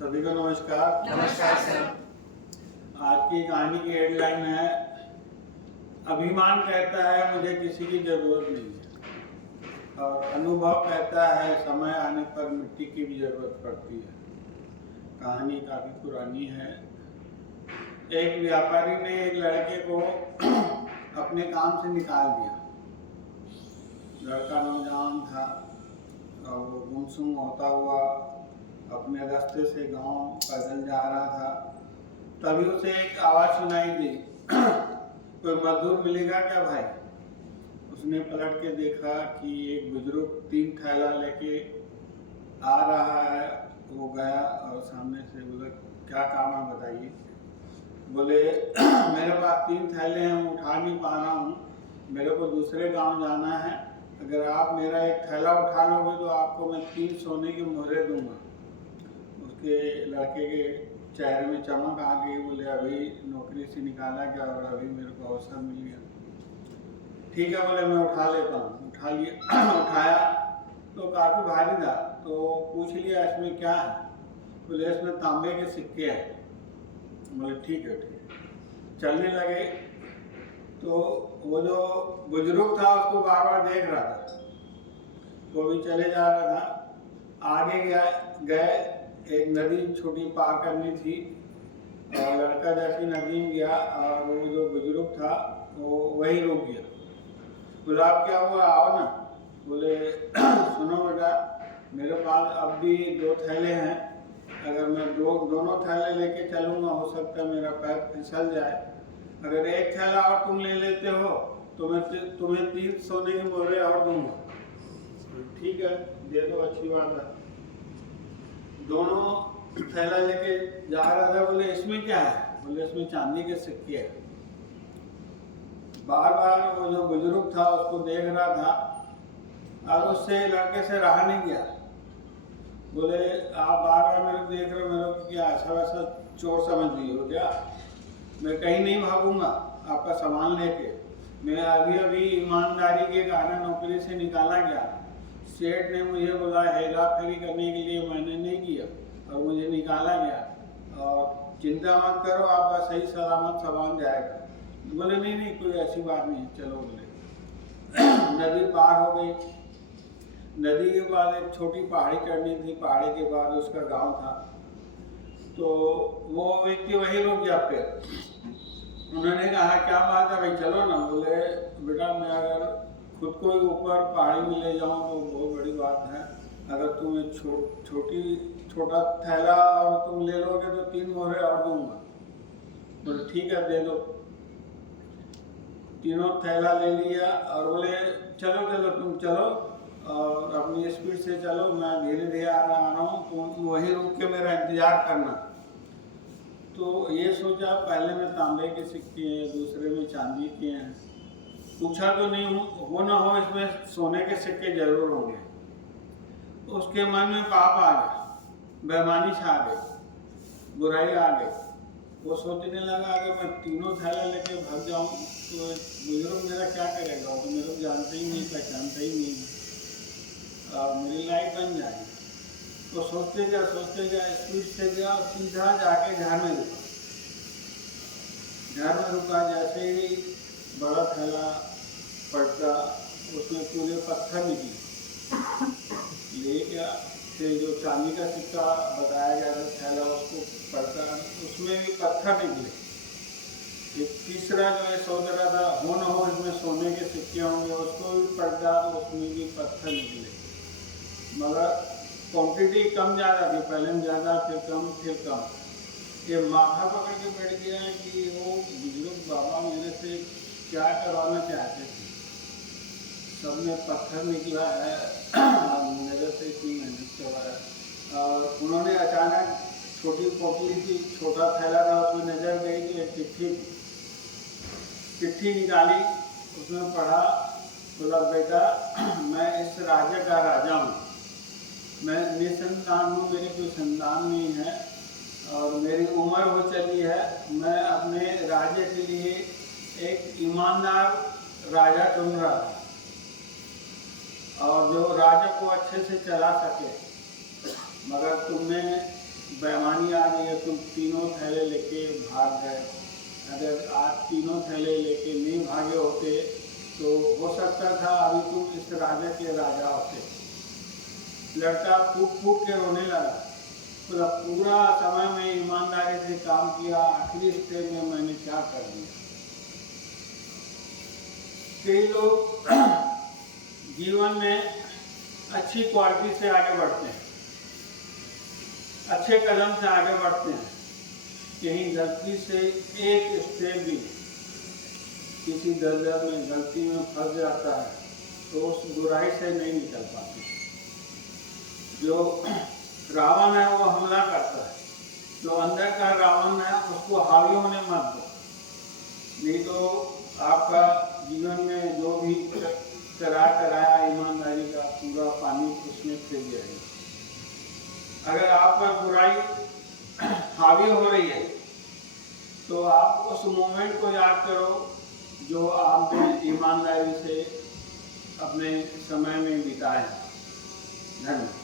सभी को नमस्कार। नमस्कार सर। आज की कहानी की हेडलाइन है, अभिमान कहता है मुझे किसी की जरूरत नहीं है, और अनुभव कहता है समय आने पर मिट्टी की भी जरूरत पड़ती है। कहानी काफी पुरानी है। एक व्यापारी ने एक लड़के को अपने काम से निकाल दिया। लड़का नौजवान था और वो गुमसुम होता हुआ अपने रास्ते से गांव पैदल जा रहा था। तभी उसे एक आवाज़ सुनाई दी, कोई मजदूर मिलेगा क्या भाई? उसने पलट के देखा कि एक बुजुर्ग 3 थैला लेके आ रहा है। वो गया और सामने से बोला, क्या काम है बताइए। बोले, मेरे पास 3 थैले हैं, उठा नहीं पा रहा हूँ, मेरे को दूसरे गांव जाना है। अगर आप मेरा एक थैला उठा लोगे तो आपको मैं 3 सोने की मोहरें दूंगा। उसके लड़के के चेहरे में चमक आ गई। बोले, अभी नौकरी से निकाला गया और अभी मेरे को अवसर मिल गया। ठीक है, बोले मैं उठा लेता हूँ। उठा लिया उठाया तो काफ़ी भारी था। तो पूछ लिया, इसमें क्या है? बोले, इसमें तांबे के सिक्के हैं। बोले ठीक है। चलने लगे तो वो जो बुजुर्ग था उसको बार बार देख रहा था। वो भी चले जा रहा था। आगे गए एक नदी छोटी पार करनी थी और लड़का जैसी नदी में गया और वो जो बुजुर्ग था वो वहीं रुक गया। बोला, अब क्या हुआ, आओ ना। बोले, सुनो बेटा, मेरे पास अब भी 2 थैले हैं। अगर मैं दोनों थैले लेके चलूँगा हो सकता है मेरा पैर फिसल जाए। अगर एक थैला और तुम ले लेते हो तो मैं तुम्हें 3 सोने की मोहरें और दूंगा। ठीक है, दे दो, अच्छी बात है। दोनों थैला लेके जा रहा था। बोले, इसमें क्या है? बोले, इसमें चांदी के सिक्के हैं। बार बार वो जो बुजुर्ग था उसको देख रहा था और उससे लड़के से रहा नहीं गया। बोले, आप बार बार मेरे को देख रहे हो, मेरे को क्या ऐसा वैसा चोर समझ ली हो क्या? मैं कहीं नहीं भागूंगा आपका सामान लेके। मैं अभी ईमानदारी के कारण नौकरी से निकाला गया। सेठ ने मुझे बोला, हेरा फेरी करने के लिए मैंने नहीं किया और मुझे निकाला गया। और चिंता मत करो, आपका सही सलामत सामान जाएगा। बोले, नहीं कोई ऐसी बात नहीं, चलो। बोले नदी पार हो गई। नदी के बाद एक छोटी पहाड़ी चढ़नी थी। पहाड़ी के बाद उसका गांव था। तो वो व्यक्ति वहीं रुक गया। फिर उन्होंने कहा, क्या बात है भाई, चलो ना। बोले, बेटा मैं अगर खुद को ही ऊपर पहाड़ी में ले जाऊँ तो बहुत बड़ी बात है। अगर तुम एक छोटा थैला और तुम ले लोगे तो 3 मोहरें और दूंगा। बोले ठीक है, दे दो। तीनों थैला ले लिया और बोले, चलो तुम चलो और अपनी स्पीड से चलो, मैं धीरे धीरे आ रहा हूँ, तुम वहीं रुक के मेरा इंतजार करना। तो ये सोचा, पहले में तांबे के सिक्के हैं, दूसरे में चांदी के हैं। पूछा तो नहीं हूँ, वो ना हो इसमें सोने के सिक्के जरूर होंगे। उसके मन में पाप आ गया, बेईमानी छा गई, बुराई आ गई। वो सोचने लगा, अगर मैं तीनों थैला लेके भाग जाऊँ तो बुजुर्ग मेरा क्या करेगा? वो तो मेरे को जानते ही नहीं, पहचानते ही नहीं, मेरी लाइफ बन जाएगी। तो सोचते गया, स्पीड से गया, सीधा जाके घर में रुका। घर में रुका, जैसे ही बड़ा थैला पड़ता उसमें पूरे पत्थर निकले। ले गया, फिर जो चांदी का सिक्का बताया गया था थैला, उसको पड़ता, उसमें भी पत्थर निकले। ये तीसरा जो ये सोच रहा था, हो न हो इसमें सोने के सिक्के होंगे, उसको भी पड़ता, उसमें भी पत्थर निकले। मगर क्वांटिटी कम ज़्यादा थी, पहले में ज़्यादा, फिर कम। ये माथा पकड़ के बैठ गया कि वो बुजुर्ग बाबा मेरे से क्या करवाना चाहते थे। सब में पत्थर निकला है, मेरे से इतनी मेहनत करवाया। और उन्होंने अचानक छोटी पोटली थी, छोटा थैला था, उसमें नजर गई कि एक चिट्ठी निकाली। उसमें पढ़ा, बोला, बेटा मैं इस राज्य का राजा हूँ, मैं निसंतान हूँ, मेरी कोई संतान नहीं है और मेरी उम्र हो चली है। मैं अपने राज्य के लिए एक ईमानदार राजा चुन रहा था और जो राज्य को अच्छे से चला सके। मगर तुमने बेईमानी आ गई है, तुम तीनों थैले लेके भाग गए। अगर आज तीनों थैले लेके नहीं भागे होते तो हो सकता था अभी तुम इस राजा के राजा होते। लड़का फूट फूट के रोने लगा। पूरा पूरा समय में ईमानदारी से काम किया, आखिरी स्टेज में मैंने क्या कर दिया। कई लोग जीवन में अच्छी क्वालिटी से आगे बढ़ते हैं, अच्छे कदम से आगे बढ़ते हैं, कहीं गलती से एक स्टेप भी किसी दलदल में गलती में फंस जाता है तो उस बुराई से नहीं निकल पाते। जो रावण है वो हमला करता है, जो अंदर का रावण है उसको हावी होने मत दो, नहीं तो आपका जीवन में जो भी कराया ईमानदारी का पूरा पानी उसमें फिर जाएगा। अगर आप पर बुराई हावी हो रही है तो आप उस मोमेंट को याद करो जो आपने ईमानदारी से अपने समय में बिताया। धन्यवाद।